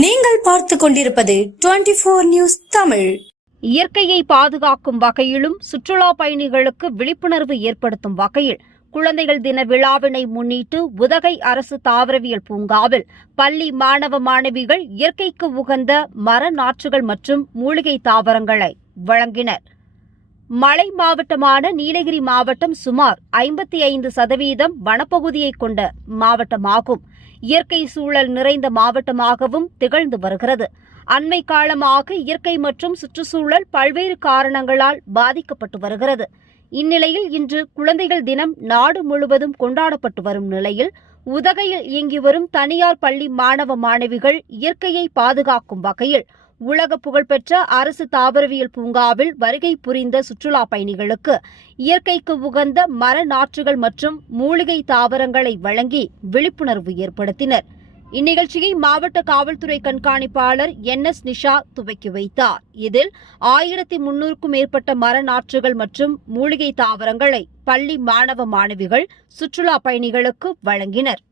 நீங்கள் பார்த்து கொண்டிருப்பது 24 நியூஸ் தமிழ். இயற்கையை பாதுகாக்கும் வகையிலும் சுற்றுலா பயணிகளுக்கு விழிப்புணர்வு ஏற்படுத்தும் வகையில் குழந்தைகள் தின விழாவினை முன்னிட்டு உதகை அரசு தாவரவியல் பூங்காவில் பள்ளி மாணவ மாணவிகள் இயற்கைக்கு உகந்த மர நாற்றுகள் மற்றும் மூலிகை தாவரங்களை வழங்கினர். மலை மாவட்டமான நீலகிரி மாவட்டம் சுமார் 55% வனப்பகுதியை கொண்ட மாவட்டமாகும். இயற்கை சூழல் நிறைந்த மாவட்டமாகவும் திகழ்ந்து வருகிறது. அண்மை காலமாக இயற்கை மற்றும் சுற்றுச்சூழல் பல்வேறு காரணங்களால் பாதிக்கப்பட்டு வருகிறது. இந்நிலையில் இன்று குழந்தைகள் தினம் நாடு முழுவதும் கொண்டாடப்பட்டு வரும் நிலையில் உதகையில் இயங்கி வரும் தனியார் பள்ளி மாணவ மாணவிகள் இயற்கையை பாதுகாக்கும் வகையில் உலக புகழ்பெற்ற அரசு தாவரவியல் பூங்காவில் வருகை புரிந்த சுற்றுலா பயணிகளுக்கு இயற்கைக்கு உகந்த மர நாற்றுகள் மற்றும் மூலிகை தாவரங்களை வழங்கி விழிப்புணர்வு ஏற்படுத்தினர். இந்நிகழ்ச்சியை மாவட்ட காவல்துறை கண்காணிப்பாளர் NS நிஷா துவக்கி வைத்தார். இதில் 1300க்கும் மேற்பட்ட மர நாற்றுகள் மற்றும் மூலிகை தாவரங்களை பள்ளி மாணவ மாணவிகள் சுற்றுலா பயணிகளுக்கு வழங்கினர்.